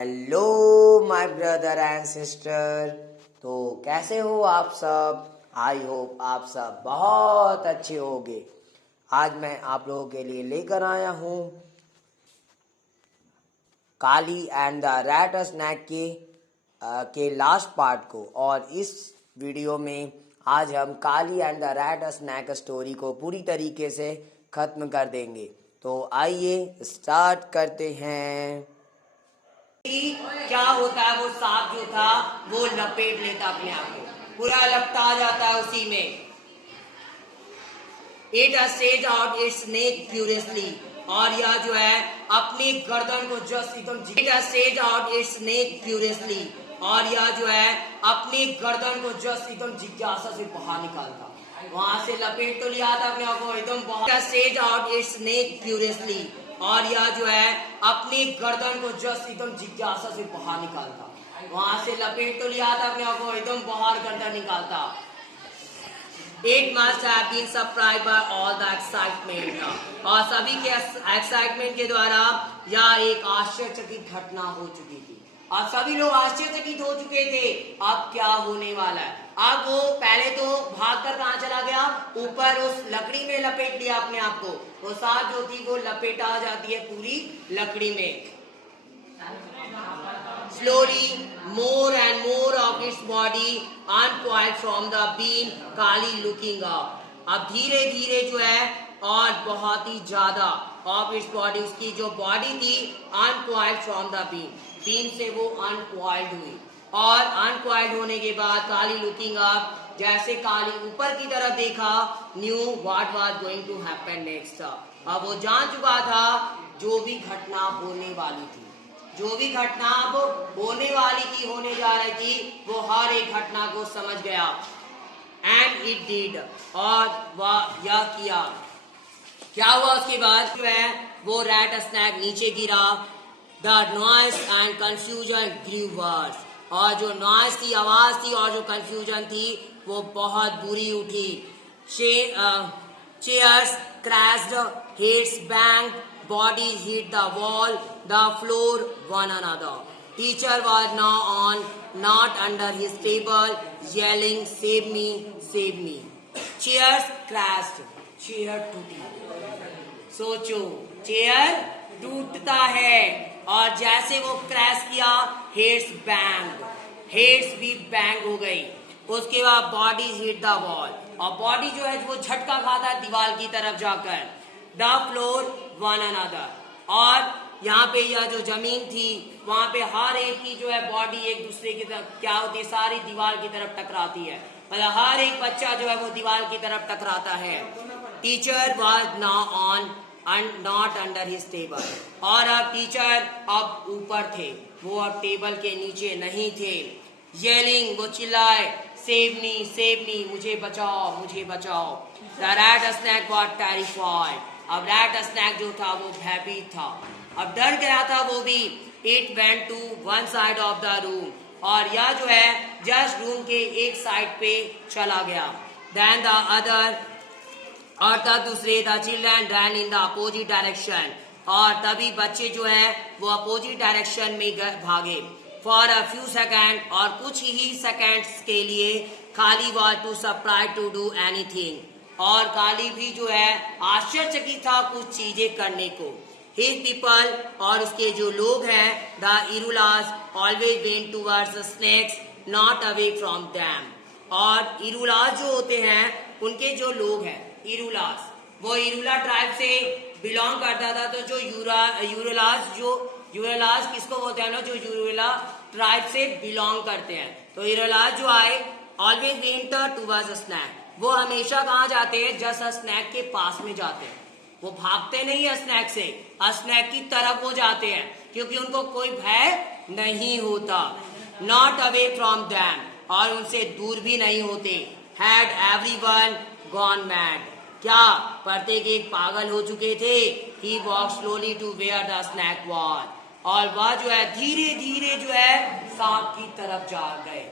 Hello my brother and sister. तो कैसे हो आप सब? आई होप आप सब बहुत अच्छे होंगे। आज मैं आप लोगों के लिए लेकर आया हूँ Kali and the rat snake के लास्ट पार्ट को। और इस वीडियो में आज हम Kali and the rat snake story को पूरी तरीके से खत्म कर देंगे। तो आइए स्टार्ट करते हैं। क्या होता है, वो सांप जो था वो लपेट लेता अपने आप को, पूरा लपटा जाता है उसी में। It stretch out it's neck furiously, और यह जो है अपनी गर्दन को जस्ट एकदम it stretch out it's neck furiously, और यह जो है अपनी गर्दन को जस्ट एकदम जिज्ञासा से बाहर निकालता। वहां से लपेट तो लिया था अपने आप को एकदम बाहर। Stretch out it's neck furiously, और यह जो है अपनी गर्दन को जस्ट एकदम जिज्ञासा से बाहर निकालता। वहां से लपेट तो लिया था अपने आप को एकदम बाहर गर्दन निकालता। It must have been surprised by all the excitement, और सभी के एक्साइटमेंट के द्वारा यह एक आश्चर्यचकित घटना हो चुकी थी। अब सभी लोग आश्चर्यचकित हो चुके थे, अब क्या होने वाला है। अब वो पहले तो भागकर कहाँ चला गया, ऊपर उस लकड़ी में लपेट लिया अपने आप को। वो सांप जो थी वो लपेटा जाती है पूरी लकड़ी में। Slowly, more and more of its body uncoiled from the beam, Kali looking up. अब धीरे धीरे जो है और बहुत ही ज्यादा of its body, उसकी जो बॉडी थी uncoiled from the beam, beam से वो uncoiled हुई। और uncoiled होने के बाद काली looking up, जैसे काली ऊपर की तरफ देखा, knew what was going to happen next. अब वो जान चुका था जो भी घटना होने वाली थी, जो भी घटना अब होने वाली थी, होने जा रही थी, वो हर एक घटना को समझ गया। एंड इट डिड, और वह यह किया। क्या हुआ उसके बाद जो है वो रैट स्नैक नीचे गिरा। The noise and confusion grew worse, और जो नॉइस थी, आवाज थी, और जो कंफ्यूजन थी वो बहुत बुरी उठी। Chairs crashed, heads bang, bodies hit the wall, the floor, one another. Teacher was now on, not under his table, yelling, "Save me, save me!" Chairs crashed, chair टूटी। सोचो, चेयर टूटता है, और जैसे वो क्रैश किया, हेड्स बैंग, हेड्स भी bang हो गई। उसके बाद बॉडी हिट द वॉल, और बॉडी जो है वो झटका खाता है दीवार की तरफ जाकर। द फ्लोर वन अनदर, और यहाँ पे यह जो जमीन थी वहां पे हर एक की जो है बॉडी एक दूसरे की तरफ क्या होती है, सारी दीवार की तरफ टकराती है। मतलब हर एक बच्चा जो है वो दीवार की तरफ टकराता है। Teacher was now on and not under his table, और अब टीचर अब ऊपर थे, वो अब टेबल के नीचे नहीं थे। येलिंग, वो चिल्लाए, सेव मी, मुझे बचाओ, मुझे बचाओ। The rat snake was terrified, अब रैट स्नैक जो था वो भयभीत था, अब डर गया था वो भी। It went to one side of the room, और यह जो है जस्ट रूम के एक साइड पे चला गया। देन द अदर, और तब दूसरे the children ran in the opposite direction, और तभी बच्चे जो है वो अपोजिट डायरेक्शन में भागे। फॉर अ फ्यू सेकेंड, और कुछ ही सेकेंड्स के लिए, Kali was too surprised to do anything, और काली भी जो है आश्चर्यचकित था कुछ चीजें करने को। हिज पीपल, और उसके जो लोग हैं, the Irulas always went towards the snakes, not away from them, और इरुलास जो होते हैं उनके जो लोग हैं, इरुलास, वो इरुला ट्राइब से बिलोंग करता था। तो जो यूरलास किसको बोलते हैं ना, जो यूरुला ट्राइब से बिलोंग करते हैं। तो इरुलास जो आए, always went towards the snake, वो हमेशा कहाँ जाते हैं, जस्ट स्नैक के पास में जाते हैं। वो भागते नहीं है स्नैक से, स्नैक की तरफ वो जाते हैं, क्योंकि उनको कोई भय नहीं होता। नॉट अवे फ्रॉम देम, और उनसे दूर भी नहीं होते। हैड एवरीवन गॉन मैड, क्या प्रत्येक एक पागल हो चुके थे। He walk slowly to where the snake was, और वह जो है धीरे धीरे जो है सांप की तरफ जा गए।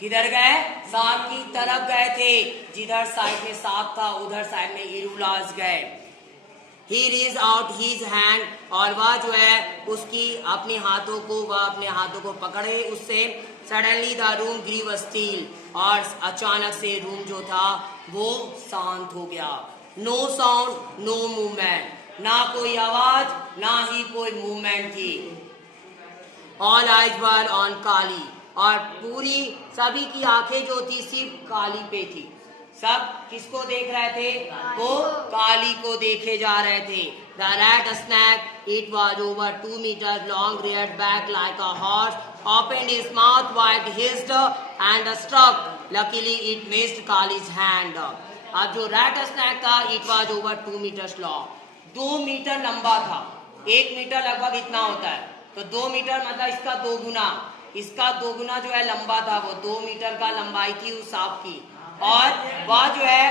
किधर गए, सांप की तरफ गए थे। जिधर साइड में सांप था उधर साइड में इरुलास गए। He reached out his hand, और वह जो है उसकी अपने हाथों को पकड़े उससे. Suddenly the room grew still, और अचानक से रूम जो था वो शांत हो गया. No sound, no movement, ना कोई आवाज ना ही कोई मूवमेंट थी. All eyes were on काली, और सभी की आंखें जो थी सिर्फ काली पे थी. सब किसको देख रहे थे? वो काली को देखे जा रहे थे. The rat snake, it was over 2 meters long, reared back like a horse, opened its mouth wide, hissed and struck. Luckily it missed Kali's hand. अब जो रैट स्नैक था, it was over 2 meters long, 2 meter लंबा था. 1 metre लगभग इतना होता है, तो 2 मीटर मतलब इसका दो गुना जो है लंबा था. वो 2 मीटर का लंबाई थी उस सांप की, और वह जो है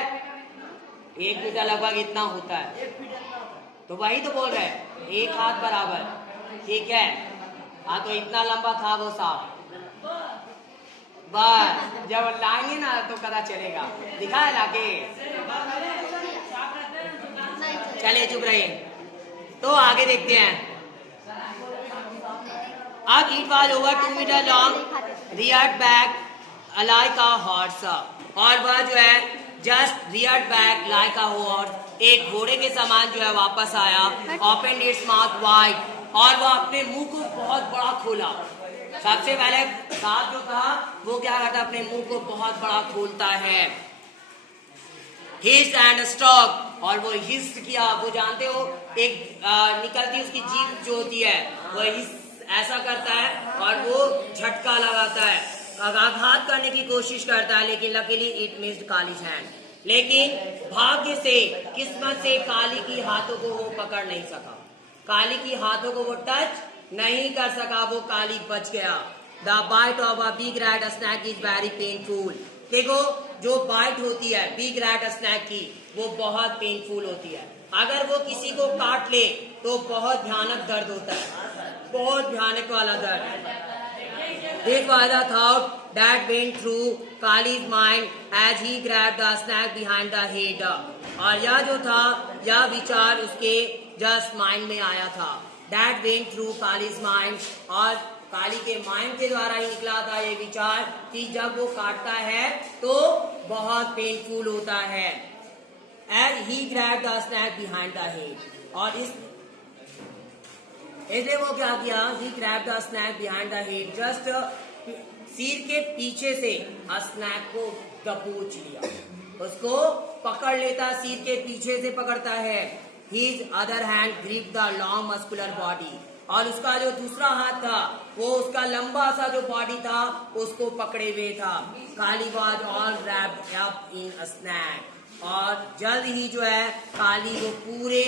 1 मीटर लगभग इतना होता है. तो वही तो बोल रहे हैं, 1 हाथ बराबर. ठीक है, हाँ, तो इतना लंबा था वो सांप. बस जब लाएंगे ना तो पता चलेगा. दिखाए लाके, चले चुप रहिए. तो आगे देखते हैं. अब it was over 2 meter long, reared back like a horse, और वह जो है just reared back like a horse, एक घोड़े के समान जो है वापस आया. ओपन इट्स माउथ वाइड, और वह अपने मुंह को बहुत बड़ा खोला. सबसे पहले सांप जो था वो क्या करता है? अपने मुंह को बहुत बड़ा खोलता है. हिस एंड स्टॉक, और वो हिस किया. वो जानते हो, एक निकलती उसकी जीभ जो होती है, वो हिस ऐसा करता है और वो झटका लगाता है, आघात करने की कोशिश करता है. लेकिन luckily it missed kalij hand. लेकिन भाग्य से, किस्मत से काली की हाथों को वो पकड़ नहीं सका. काली की हाथों को वो टच नहीं कर सका. वो काली बच गया. The bite of a big rat snake is very painful. देखो, जो बाइट होती है बिग रैट स्नैक की, वो बहुत पेनफुल होती है. अगर वो किसी को काट ले तो बहुत भयानक दर्द होता है, बहुत भयानक वाला दर्द. This was a thought that went through Kali's mind as he grabbed the snake behind the head. और यह जो था, यह विचार उसके जस्ट माइंड में आया था. That went through Kali's mind, और काली के माइंड के द्वारा ही निकला था ये विचार कि जब वो काटता है तो बहुत पेनफुल होता है. As he grabbed the snake behind the head, और इसलिए वो क्या किया? He grabbed the snake behind the head, just सिर के पीछे से स्नैक को दबोच लिया. उसको पकड़ लेता, सिर के पीछे से पकड़ता है. His other hand gripped the long muscular body, और उसका जो दूसरा हाथ था वो उसका लंबा सा जो बॉडी था उसको पकड़े हुए था. काली was all wrapped up in a snake, और जल्द ही जो है काली वो पूरे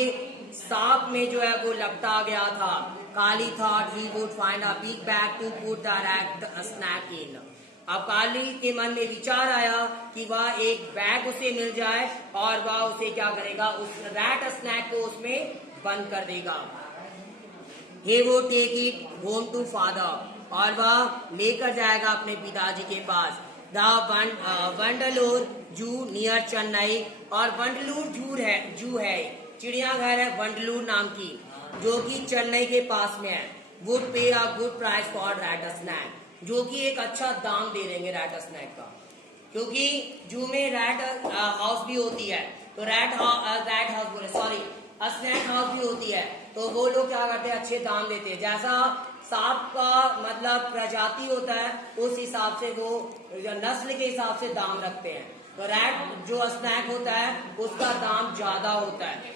सांप में जो है वो लपटा गया था. काली thought he would find a big bag to put the rat snake in. अब काली के मन में विचार आया कि वह एक बैग उसे मिल जाए और वह उसे क्या करेगा? उस रैट स्नैक को उसमें बंद कर देगा. He would take it home to father, और वह लेकर जाएगा अपने पिताजी के पास. The Vandalore Zoo near Chennai, और वंडलूर जू है चिड़ियाघर है वंडलूर नाम की, जो कि चेन्नई के पास में है. Would pay a good price for rat snake, जो कि एक अच्छा दाम दे देंगे रैट स्नैक का, क्योंकि जू में रैट हाउस भी होती है. तो स्नैक हाउस भी होती है, तो वो लोग क्या करते हैं? अच्छे दाम देते हैं. जैसा सांप का मतलब प्रजाति होता है उस हिसाब से वो नस्ल के हिसाब से दाम रखते हैं. तो रैट जो स्नैक होता है उसका दाम ज्यादा होता है.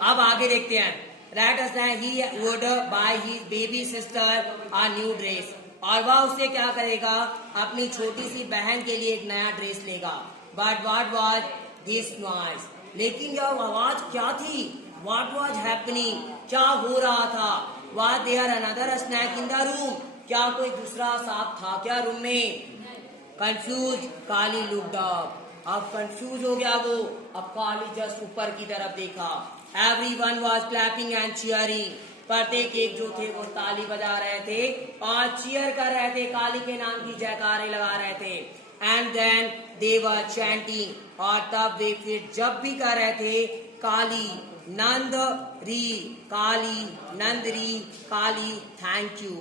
अब आगे देखते हैं. रैट स्नैक ही would buy his baby sister a new dress, और वह उसे क्या करेगा? अपनी छोटी सी बहन के लिए एक नया ड्रेस लेगा. But what was this noise, लेकिन यह आवाज क्या थी? व्हाट वाज हैपनिंग, क्या हो रहा था? Was there another snake in the room, क्या कोई दूसरा सांप था क्या रूम में? कंफ्यूज काली लुक्ड अप, अब कंफ्यूज हो गया वो. अब काली जस्ट ऊपर की तरफ देखा. Everyone was clapping and cheering, प्रत्येक एक जो थे वो ताली बजा रहे थे और चीयर कर रहे थे, काली के नाम की जयकारे लगा रहे थे. And then they were chanting, और तब वे फिर जब भी कर रहे थे काली, नंदरी काली, नंदरी काली, थैंक यू।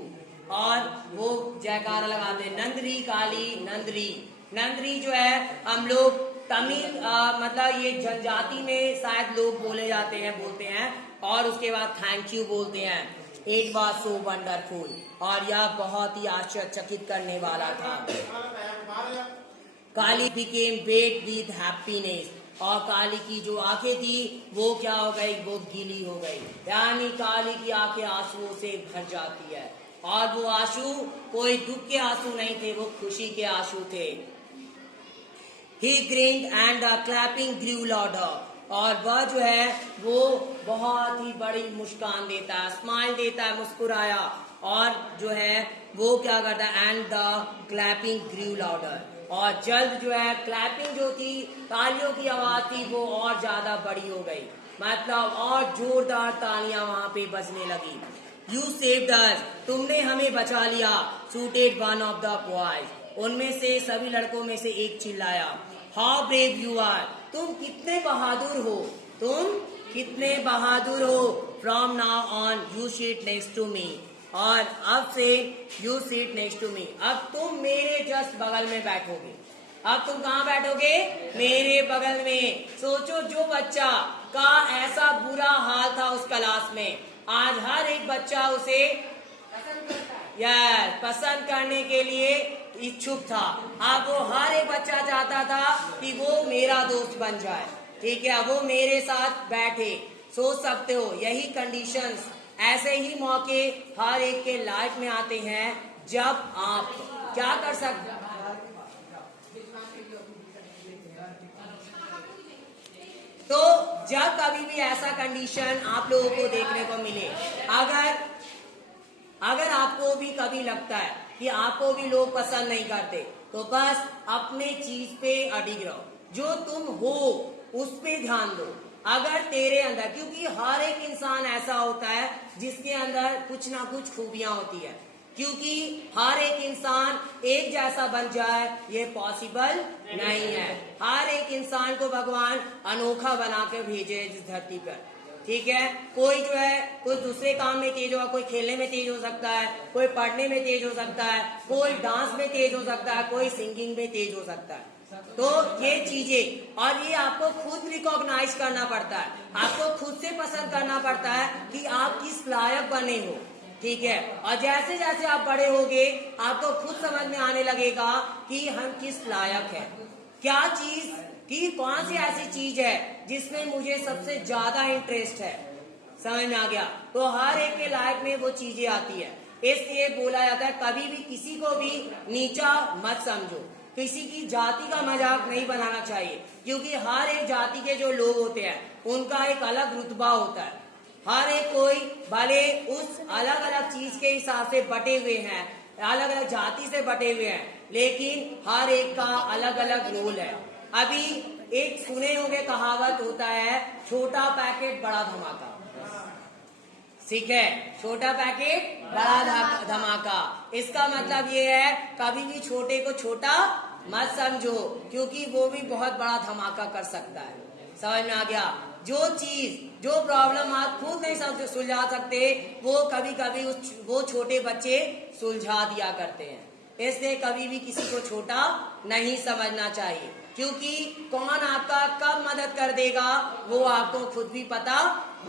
और वो जयकारा लगाते हैं, नंदरी काली नंदरी। नंदरी जो है हम लोग तमिल मतलब ये जनजाति में शायद लोग बोले जाते हैं, बोलते हैं, और उसके बाद थैंक यू बोलते हैं। इट वॉज सो वंडरफुल, और यह बहुत ही आश्चर्यचकित करने वाला था। काली बिकेम वेट विद हैप्पीनेस, और काली की जो आंखें थी वो क्या हो गई, वो गीली हो गई, यानी काली की आंखें आंसुओं से भर जाती है। और वो आंसू कोई दुख के आंसू नहीं थे, वो खुशी के आंसू थे। He grinned and the clapping grew louder, और वह जो है वो बहुत ही बड़ी मुस्कान देता है, स्माइल देता है, मुस्कुराया, और जो है वो क्या करता है, and the clapping grew louder, और जल्द जो है क्लैपिंग जो थी, तालियों की आवाज थी, वो और ज्यादा बड़ी हो गई, मतलब और जोरदार तालियां वहां पे बजने लगी। यू सेव्ड अस, तुमने हमें बचा लिया। Shooted one of the boys, उनमें से सभी लड़कों में से एक चिल्लाया। हाउ ब्रेव यू आर, तुम कितने बहादुर हो, तुम कितने बहादुर हो। From now on you sit next to me, और अब से you sit next to me, अब तुम मेरे जस्ट बगल में बैठोगे। अब तुम कहाँ बैठोगे, मेरे बगल में। सोचो जो बच्चा का ऐसा बुरा हाल था उस क्लास में, आज हर एक बच्चा उसे पसंद करने के लिए इच्छुक था। अब वो हर एक बच्चा चाहता था कि वो मेरा दोस्त बन जाए, ठीक है, वो मेरे साथ बैठे। सोच सकते हो यही कंडीशंस, ऐसे ही मौके हर एक के लाइफ में आते हैं, जब आप क्या कर सकते, तो जब कभी भी ऐसा कंडीशन आप लोगों को देखने को मिले, अगर आपको भी कभी लगता है कि आपको भी लोग पसंद नहीं करते, तो बस अपने चीज पे अडिग रहो, जो तुम हो उस पे ध्यान दो। अगर तेरे अंदर, क्योंकि हर एक इंसान ऐसा होता है जिसके अंदर कुछ ना कुछ खूबियां होती है, क्योंकि हर एक इंसान एक जैसा बन जाए ये पॉसिबल नहीं है। हर एक इंसान को भगवान अनोखा बना के भेजे इस धरती पर, ठीक है। कोई जो है कोई दूसरे काम में तेज होगा, कोई खेलने में तेज हो सकता है, कोई पढ़ने में तेज हो सकता है, कोई डांस में तेज हो सकता है, कोई सिंगिंग में तेज हो सकता है। तो ये चीजें, और ये आपको खुद रिकॉग्नाइज करना पड़ता है, आपको खुद से पसंद करना पड़ता है कि आप किस लायक बने हो, ठीक है। और जैसे जैसे आप बड़े होगे आपको खुद समझ में आने लगेगा कि हम किस लायक हैं, क्या चीज कि कौन सी ऐसी चीज है जिसमें मुझे सबसे ज्यादा इंटरेस्ट है, समझ में आ गया। तो हर एक के लाइफ में वो चीजें आती है, इसलिए बोला जाता है कभी भी किसी को भी नीचा मत समझो, किसी की जाति का मजाक नहीं बनाना चाहिए, क्योंकि हर एक जाति के जो लोग होते हैं उनका एक अलग रुतबा होता है। हर एक कोई भले उस अलग अलग चीज के हिसाब से बटे हुए हैं, अलग अलग जाति से बटे हुए हैं, लेकिन हर एक का अलग अलग रोल है। अभी एक सुने होंगे कहावत होता है, छोटा पैकेट बड़ा धमाका, ठीक है, छोटा पैकेट बड़ा धमाका। इसका मतलब ये है कभी भी छोटे को छोटा मत समझो, क्योंकि वो भी बहुत बड़ा धमाका कर सकता है, समझ में आ गया। जो चीज, जो प्रॉब्लम आप खुद नहीं सुलझा सकते, वो कभी कभी वो छोटे बच्चे सुलझा दिया करते हैं। इसलिए कभी भी किसी को छोटा नहीं समझना चाहिए, क्योंकि कौन आपका कब मदद कर देगा वो आपको खुद भी पता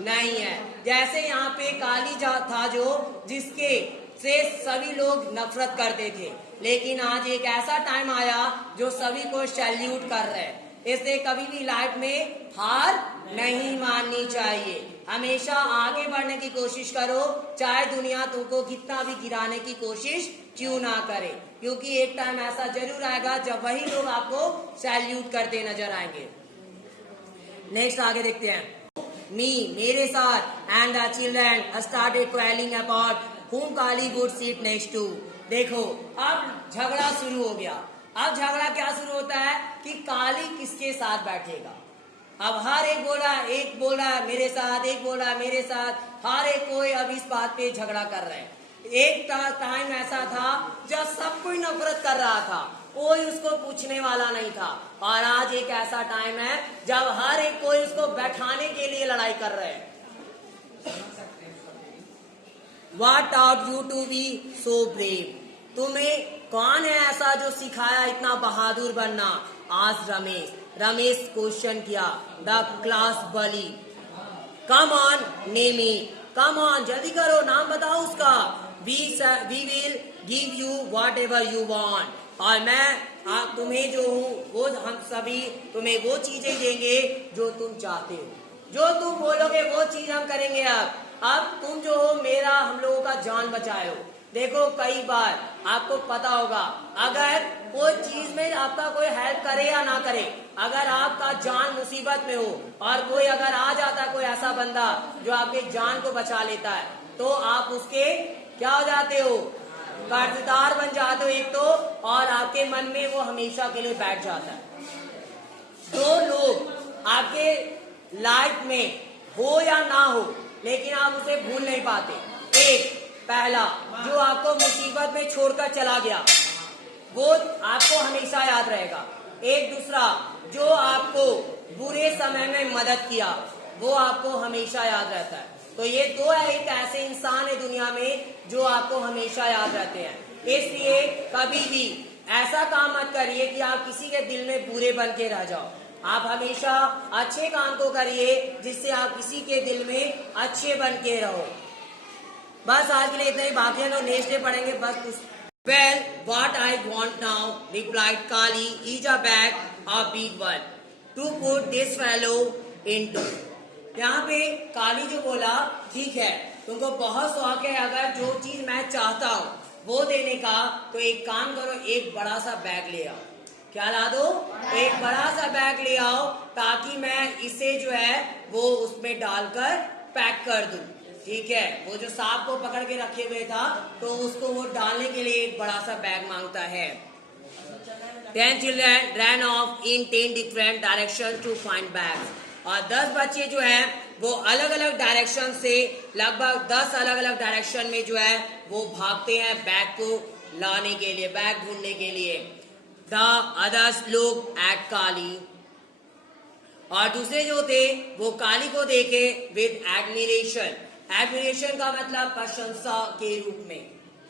नहीं है। जैसे यहाँ पे काली था जो जिसके से सभी लोग नफरत करते थे, लेकिन आज एक ऐसा टाइम आया जो सभी को सैल्यूट कर रहे हैं। इसलिए कभी भी लाइफ में हार नहीं माननी चाहिए, हमेशा आगे बढ़ने की कोशिश करो, चाहे दुनिया तुमको कितना भी गिराने की कोशिश क्यों ना करे, क्योंकि एक टाइम ऐसा जरूर आएगा जब वही लोग आपको सैल्यूट करते नजर आएंगे। नेक्स्ट आगे देखते हैं। मेरे साथ and the children started quarrelling about whom Kali would sit next to. देखो अब झगड़ा शुरू हो गया। अब झगड़ा क्या शुरू होता है कि काली किसके साथ बैठेगा। अब हर एक बोल रहा है मेरे साथ, एक बोल रहा है मेरे साथ, हर एक कोई अब इस बात पे झगड़ा कर रहे हैं। एक टाइम ऐसा था जब सब कोई नफरत कर रहा था, कोई उसको पूछने वाला नहीं था। और आज एक ऐसा टाइम है जब हर एक कोई उसको बैठाने के लिए लड़ाई कर रहे हैं। What taught you to be so brave? तुम्हें कौन है ऐसा जो सिखाया इतना बहादुर बनना? आज रमेश क्वेश्चन किया the class bully. Come on name it, come on जल्दी करो, नाम बताओ उसका। We will give you whatever you want. और मैं तुम्हें जो हूँ वो हम सभी तुम्हें वो चीजें देंगे जो तुम चाहते हो, जो तुम बोलोगे वो चीज हम करेंगे। अब तुम जो हो मेरा हम लोगों का जान बचाए हो। देखो कई बार आपको पता होगा, अगर कोई चीज में आपका कोई हेल्प करे या ना करे, अगर आपका जान मुसीबत में हो और कोई अगर आ जाता है कोई ऐसा बंदा जो आपके जान को बचा लेता है, तो आप उसके क्या हो जाते हो? कर्जदार बन जाते हो एक तो, और आपके मन में वो हमेशा के लिए बैठ जाता है। दो लोग आपके लाइफ में हो या ना हो, लेकिन आप उसे भूल नहीं पाते। एक पहला जो आपको मुसीबत में छोड़कर चला गया, वो आपको हमेशा याद रहेगा। एक दूसरा जो आपको बुरे समय में मदद किया, वो आपको हमेशा याद रहता है। तो ये दो एक ऐसे इंसान है दुनिया में जो आपको हमेशा याद रहते हैं। इसलिए कभी भी ऐसा काम मत करिए कि आप किसी के दिल में बुरे बन के रह जाओ। आप हमेशा अच्छे काम को करिए जिससे आप किसी के दिल में अच्छे बन के रहो। बस आज के लिए इतना ही, बाकी लोग नेक्स्ट डे पढ़ेंगे। बस कुछ Well, what I want now, replied Kali, is a bag, a big one, to put this fellow into. यहाँ पे काली जो बोला, ठीक है तुमको बहुत शौक है अगर जो चीज मैं चाहता हूँ वो देने का, तो एक काम करो, एक बड़ा सा बैग ले आओ। क्या ला दो? एक बड़ा सा बैग ले आओ, ताकि मैं इसे जो है वो उसमें डालकर पैक कर दूं। ठीक है, वो जो सांप को पकड़ के रखे हुए था, तो उसको वो डालने के लिए एक बड़ा सा बैग मांगता है। 10 children ran off in 10 different directions to find bags. और 10 बच्चे जो है वो अलग अलग डायरेक्शन से, लगभग 10 अलग अलग डायरेक्शन में जो है वो भागते हैं बैग को लाने के लिए, बैग ढूंढने के लिए। The others looked at काली, और दूसरे जो थे वो काली को देखे with admiration। एडमिरेशन का मतलब प्रशंसा के रूप में,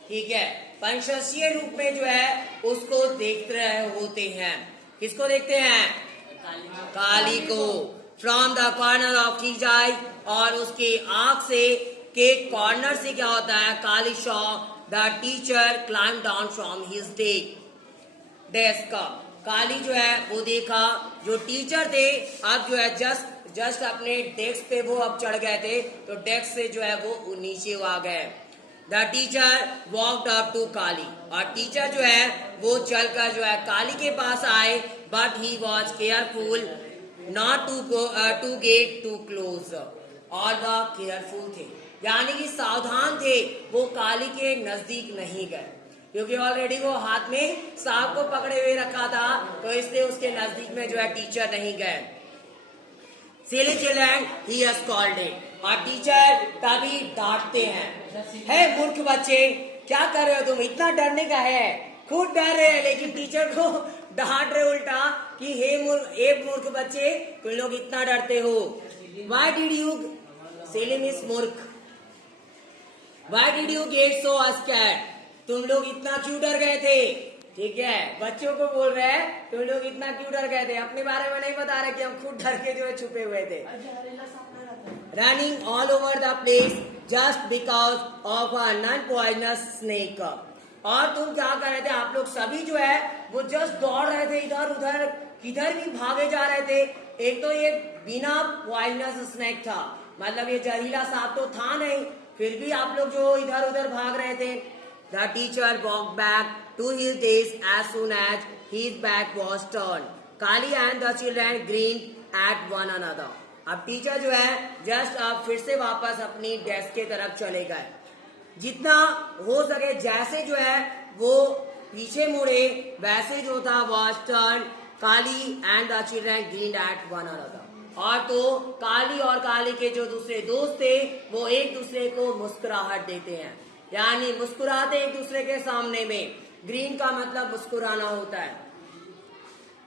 ठीक है, प्रशंसीय रूप में जो है उसको देख रहे होते हैं। किसको देखते हैं? काली को। From the corner of his eye, और उसके आंख से के कॉर्नर से क्या होता है? Kali saw the teacher climb down from his desk. Kali जो है वो देखा जो टीचर थे अब जो है जस्ट अपने डेस्क पे वो अब चढ़ गए थे, तो डेस्क से जो है वो नीचे आ गए। The teacher walked up to Kali, और टीचर जो है वो चलकर जो है काली के पास आए, but he was careful not to get too close. और वह केयरफुल थे, यानी कि सावधान थे, वो काली के नजदीक नहीं गए, क्योंकि ऑलरेडी वो हाथ में सांप को पकड़े हुए रखा था, तो इसलिए उसके नजदीक में जो है टीचर नहीं गए। Silly children, he has called it. और टीचर तभी डांटते हैं, है मूर्ख बच्चे, क्या कर रहे हो तुम? इतना डरने का है, खुद डर रहे हैं, लेकिन टीचर को डांट रहे उल्टा कि हे मूर्ख बच्चे, तुम लोग इतना डरते हो। Why did you, silly means मूर्ख, Why did you get so scared? तुम लोग इतना क्यों डर गए थे? ठीक है, बच्चों को बोल रहे हैं तुम लोग इतना क्यों डर गए थे, अपने बारे में नहीं बता रहे कि हम खुद डर के जो है छुपे हुए थे। Running all over the place just because of a non poisonous snake. और तुम क्या कर रहे थे? आप लोग सभी जो है वो जस्ट दौड़ रहे थे इधर उधर, किधर भी भागे जा रहे थे। एक तो ये बिना पॉइजनस स्नेक था, मतलब ये जहरीला सांप तो था नहीं, फिर भी आप लोग जो इधर उधर भाग रहे थे। The teacher walked back to his desk as soon as his back was turned. Kali and the children grinned at one another. अब टीचर जो है जस्ट अब फिर से वापस अपनी डेस्क के तरफ चले गए। जितना हो सके जैसे जो है वो पीछे मुड़े, वैसे जो था was turned. Kali and the children grinned at one another. और तो काली और काली के जो दूसरे दोस्त थे वो एक दूसरे को मुस्कुराहट देते हैं। यानी मुस्कुराते एक दूसरे के सामने में। ग्रीन का मतलब मुस्कुराना होता है।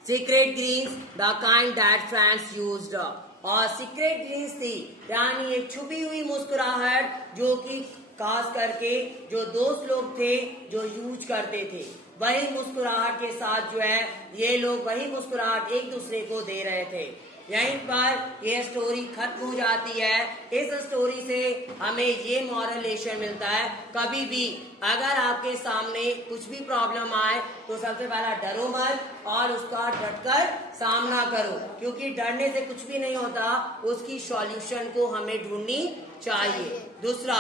Secret greens the kind that friends used, और सीक्रेट ग्रीन्स थी यानी एक छुपी हुई मुस्कुराहट जो कि खास करके जो दोस्त लोग थे जो यूज करते थे, वही मुस्कुराहट के साथ जो है ये लोग वही मुस्कुराहट एक दूसरे को दे रहे थे। यहीं पर ये स्टोरी खत्म हो जाती है। इस स्टोरी से हमें ये मॉरल लेसन मिलता है, कभी भी अगर आपके सामने कुछ भी प्रॉब्लम आए तो सबसे पहला डरो मत और उसका डटकर सामना करो, क्योंकि डरने से कुछ भी नहीं होता, उसकी सॉल्यूशन को हमें ढूंढनी चाहिए। दूसरा,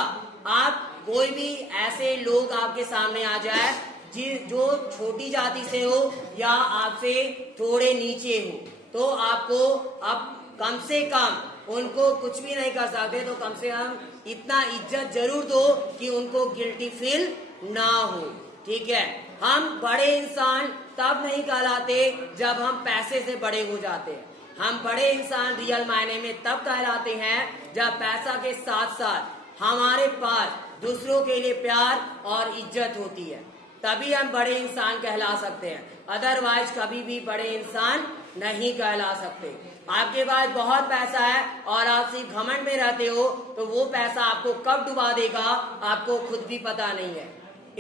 आप कोई भी ऐसे लोग आपके सामने आ जाए जो छोटी जाति से हो या आपसे थोड़े नीचे हो, तो आपको अब कम से कम उनको कुछ भी नहीं कर सकते तो कम से कम इतना इज्जत जरूर दो कि उनको गिल्टी फील ना हो। ठीक है, हम बड़े इंसान तब नहीं कहलाते जब हम पैसे से बड़े हो जाते हैं। हम बड़े इंसान रियल मायने में तब कहलाते हैं जब पैसा के साथ साथ हमारे पास दूसरों के लिए प्यार और इज्जत होती है, तभी हम बड़े इंसान कहला सकते हैं। अदरवाइज कभी भी बड़े इंसान नहीं कहला सकते। आपके पास बहुत पैसा है और आप सिर्फ घमंड में रहते हो तो वो पैसा आपको कब डुबा देगा आपको खुद भी पता नहीं है।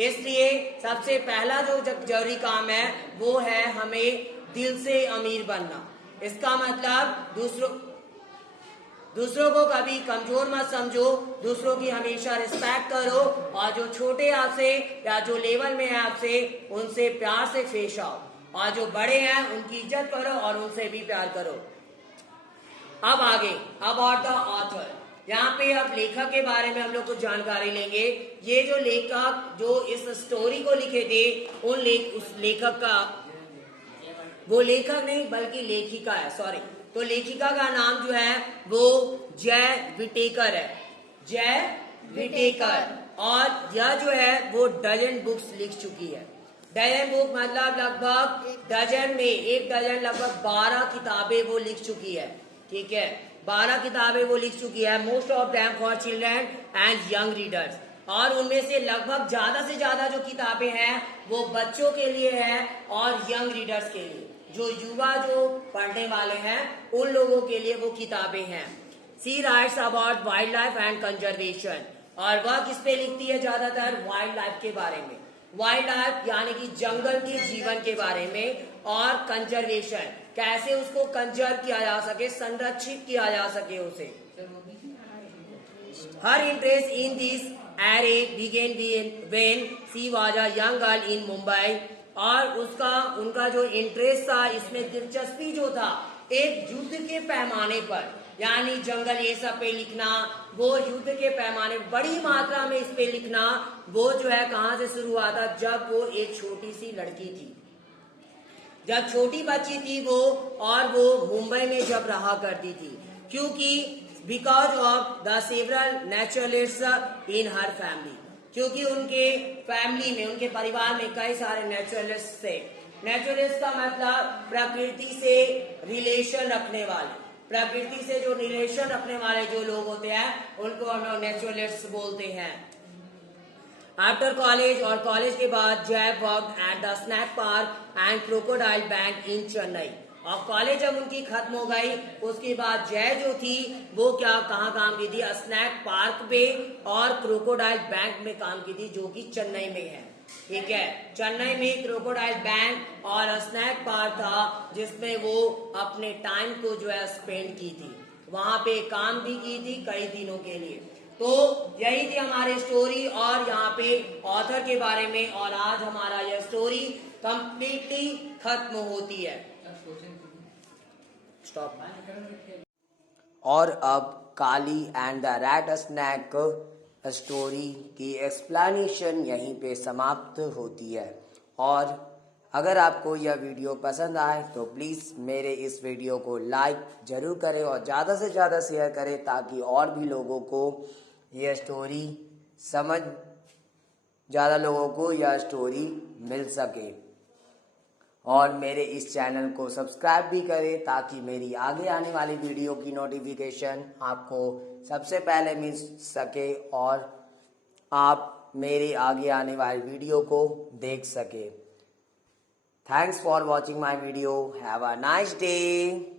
इसलिए सबसे पहला जो जरूरी काम है वो है हमें दिल से अमीर बनना। इसका मतलब दूसरों को कभी कमजोर मत समझो, दूसरों की हमेशा रिस्पेक्ट करो और जो छोटे आपसे या जो लेवल में है आपसे उनसे प्यार से पेश आओ, और जो बड़े हैं उनकी इज्जत करो और उनसे भी प्यार करो। अब आगे अबाउट द ऑथर, यहाँ पे अब लेखक के बारे में हम लोग कुछ जानकारी लेंगे। ये जो लेखक जो इस स्टोरी को लिखे थे उस लेखक का, वो लेखक नहीं बल्कि लेखिका है, सॉरी, तो लेखिका का नाम जो है वो जय विटेकर है, जय विटेकर। और यह जो है वो डजन बुक्स लिख चुकी है। डजन बुक मतलब लगभग डजन में एक डजन लगभग 12 किताबें वो लिख चुकी है। ठीक है, 12 किताबें वो लिख चुकी है। Most of them for children and young readers, और उनमें से लगभग ज्यादा से ज्यादा जो किताबें हैं वो बच्चों के लिए है और यंग रीडर्स के लिए, जो युवा जो पढ़ने वाले हैं उन लोगों के लिए वो किताबें हैं। She writes about wildlife and conservation, और वह किस पे लिखती है ज्यादातर? वाइल्ड लाइफ के बारे में। वाइल्ड लाइफ यानी कि जंगल के जीवन के बारे में, और कंजर्वेशन कैसे उसको कंजर्व किया जा सके, संरक्षित किया जा सके उसे। Her interest in this area began when she was a young girl in Mumbai, और उनका जो इंटरेस्ट था, इसमें दिलचस्पी जो था एक युद्ध के पैमाने पर, यानी जंगल ये सब पे लिखना, वो युद्ध के पैमाने बड़ी मात्रा में इस पे लिखना, वो जो है कहाँ से शुरू हुआ था? जब वो एक छोटी सी लड़की थी, जब छोटी बच्ची थी वो, और वो मुंबई में जब रहा करती थी, क्योंकि because of the several naturalist in her family, क्योंकि उनके फैमिली में, उनके परिवार में कई सारे नेचुरलिस्ट थे। नेचुरलिस्ट का मतलब प्रकृति से रिलेशन रखने वाले, प्रकृति से जो रिलेशन रखने वाले जो लोग होते हैं उनको हम लोग नेचुरलिस्ट बोलते हैं। आफ्टर कॉलेज, और कॉलेज के बाद Jai worked at the snake park and crocodile bank in Chennai, और कॉलेज जब उनकी खत्म हो गई उसके बाद जय जो थी वो कहाँ काम की थी? स्नैक पार्क पे और क्रोकोडाइल बैंक में काम की थी, जो कि चेन्नई में है। ठीक है, चेन्नई में क्रोकोडाइल बैंक और स्नैक पार्क था जिसमें वो अपने टाइम को जो है स्पेंड की थी, वहां पे काम भी की थी कई दिनों के लिए। तो यही थी हमारी स्टोरी और यहाँ पे ऑथर के बारे में, और आज हमारा यह स्टोरी कंप्लीटली खत्म होती है। स्टॉप। और अब Kali and the rat snake story की एक्सप्लेनेशन यहीं पे समाप्त होती है। और अगर आपको यह वीडियो पसंद आए तो प्लीज़ मेरे इस वीडियो को लाइक ज़रूर करें और ज़्यादा से ज़्यादा शेयर करें, ताकि और भी लोगों को यह स्टोरी ज़्यादा लोगों को यह स्टोरी मिल सके। और मेरे इस चैनल को सब्सक्राइब भी करें ताकि मेरी आगे आने वाली वीडियो की नोटिफिकेशन आपको सबसे पहले मिल सके और आप मेरे आगे आने वाली वीडियो को देख सके। Thanks for watching my video. Have a nice day.